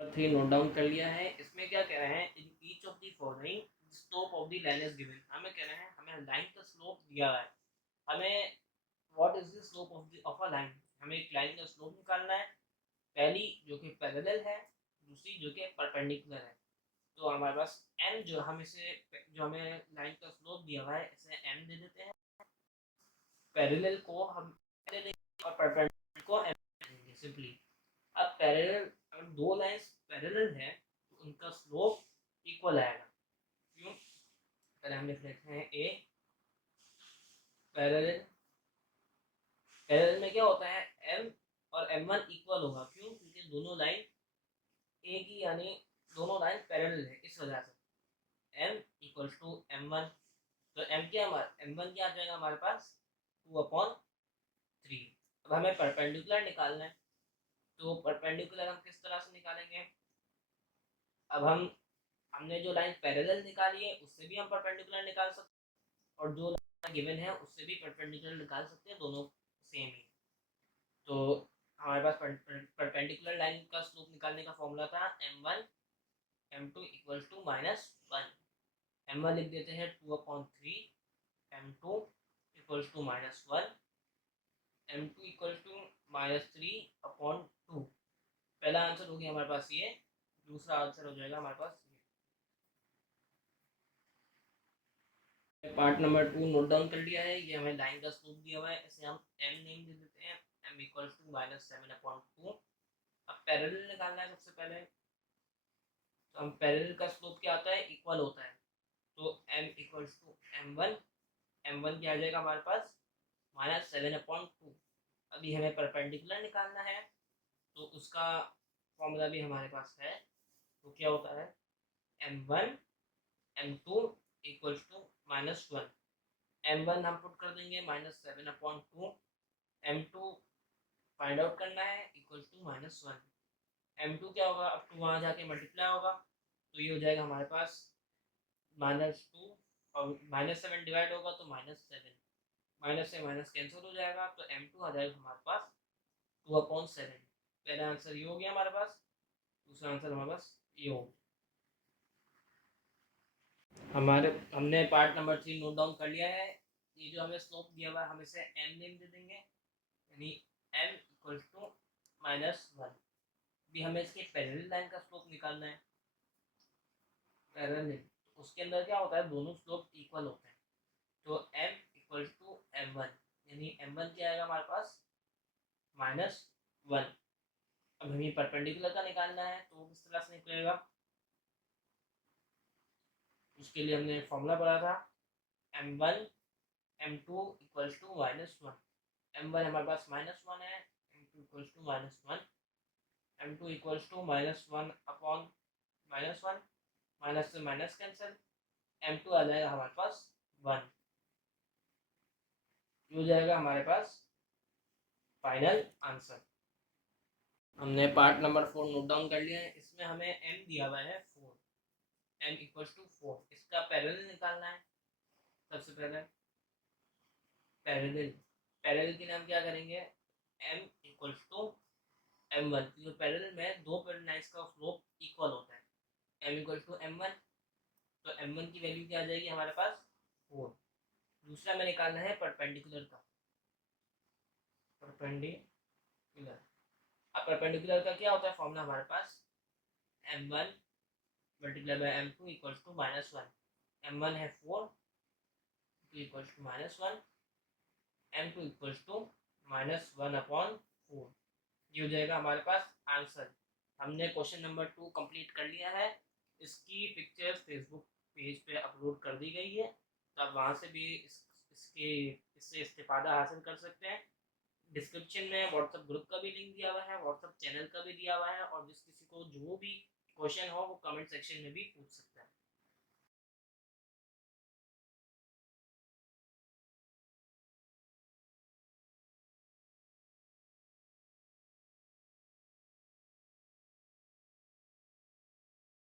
3 note down कर लिया है। इसमें क्या कह रहे हैं, in each of the following slope of the line is given. हमें कह रहे हैं हमें लाइन का स्लोप दिया हुआ है, हमें what is the slope of a line, हमें एक लाइन का स्लोप निकालना है। पहली जो कि पैरेलल है, दूसरी जो कि परपेंडिकुलर है। तो हमारे पास m जो हम इसे जो हमें लाइन का स्लोप दिया हुआ है इसे m दे देते हैं, पैरेलल को हम दे देंगे और परपेंडिकुलर को m दे देंगे सिंपली। अब पैरेलल, अगर दो लाइंस पैरेलल है तो उनका स्लोप इक्वल आएगा। क्यों? पहले हम लिख लेते हैं ए पैरेलल। पैरेलल में क्या होता है, m और m1 इक्वल होगा। क्यों? क्योंकि दोनों लाइन ए की यानी दोनों लाइन पैरेलल है, इस वजह से m इक्वल टू m1। तो m क्या, हमारा m1 क्या आ जाएगा हमारे पास 2/3। अब हमें परपेंडिकुलर निकालना है, तो परपेंडिकुलर हम किस तरह से निकालेंगे। अब हमने जो लाइन पैरेलल निकाली है उससे भी हम परपेंडिकुलर निकाल सकते हैं, और जो लाइन गिवन है उससे भी परपेंडिकुलर निकाल सकते हैं, दोनों सेम ही। तो हमारे पास परपेंडिकुलर लाइन का स्लोप निकालने का फॉर्मूला था m1 m2 equal to -1। m1 लिख देते हैं 2/3, m2 equal to -1, m2 equal to -3/2। पहला आंसर हो गया हमारे पास ये, दूसरा आंसर हो जाएगा हमारे पास ये। पार्ट नंबर 2 नोट डाउन कर लिया है। ये हमें लाइन का स्लोप दिया हुआ है, इसे हम m नेम दे देते हैं, m इक्वल टू -7/2। अब पैरेलल निकालना है सबसे पहले। तो हम पैरेलल का स्लोप क्या होता है, इक्वल होता है। तो m equal to m1, m1 क्या आ जाएगा हमारे पास -7/2। अभी हमें परपेंडिकुलर निकालना है, तो उसका फॉर्मूला भी हमारे पास है। तो क्या होता है m1 m2 equal to -1। m1 हम पुट कर देंगे -7/2, m2 फाइंड आउट करना है इक्वल टू -1। m2 क्या होगा, अब टू वहाँ जाके मल्टीप्लाई होगा, तो ये हो जाएगा हमारे पास -2 और -7 डिवाइड होगा तो -7, माइनस से माइनस कैंसिल हो जाएगा, तो m2 आ जाएगा हमारे पास 2/7। पहला आंसर ये हो गया हमारे पास, दूसरा आंसर हमारे पास ये हो गया। हमने पार्ट नंबर 3 नोट डाउन कर लिया है। ये जो हमें स्लोप दिया हुआ है हम इसे m नेम दे देंगे, यानी m इक्वल टू -1। भी हमें इसके पैरेलल लाइन का स्लोप निकालना है। पैरेलल उसके अंदर क्या होता है, दोनों स्लोप इक्वल होते हैं। तो m इक्वल टू m1, यानी m1 क्या आएगा हमारे पास -1। अब हमें परपेंडिकुलर का निकालना है, तो किस तरह से निकलेगा, उसके लिए हमने फॉर्मूला पढ़ा था m1 m2 equal to -1। m1 हमारे पास -1 है, m2 equal to -1, m2 equal to -1/-1, minus से माइनस कैंसिल, m2 आ जाएगा हमारे पास 1। ये हो जाएगा हमारे पास फाइनल आंसर। हमने पार्ट नंबर 4 नोट डाउन कर लिया है। इसमें हमें m दिया हुआ है 4, m इक्वल टू 4। इसका पैरेलल निकालना है। सबसे पहले पैरेलल, पैरेलल के लिए हम क्या करेंगे, m इक्वल टू m1, जो पैरेलल में दो पैरेलल लाइंस का स्लोप इक्वल होता है। m इक्वल टू m1, तो m1 की वैल्यू क्या आ जाएगी हमारे पास 4। दूसरा में निकालना है परपेंडिकुलर का, परपेंडिकुलर। अब परपेंडिकुलर का क्या होता है फॉर्मूला हमारे पास m1 multiply by m2 equal to -1। m1 है 4, 2 equal to -1, m2 equal to -1/4। ये हो जाएगा हमारे पास आंसर। हमने क्वेश्चन नंबर 2 कंप्लीट कर लिया है। इसकी पिक्चर्स फेसबुक पेज पे अपलोड कर दी गई है, तो आप वहाँ से भी इससे इस्तेफादा हासिल कर सकते हैं। डिस्क्रिप्शन में व्हाट्सएप ग्रुप का भी लिंक दिया हुआ है, व्हाट्सएप चैनल का भी दिया हुआ है, और जिस किसी को जो भी क्वेश्चन हो वो कमेंट सेक्शन में भी पूछ सकते हैं।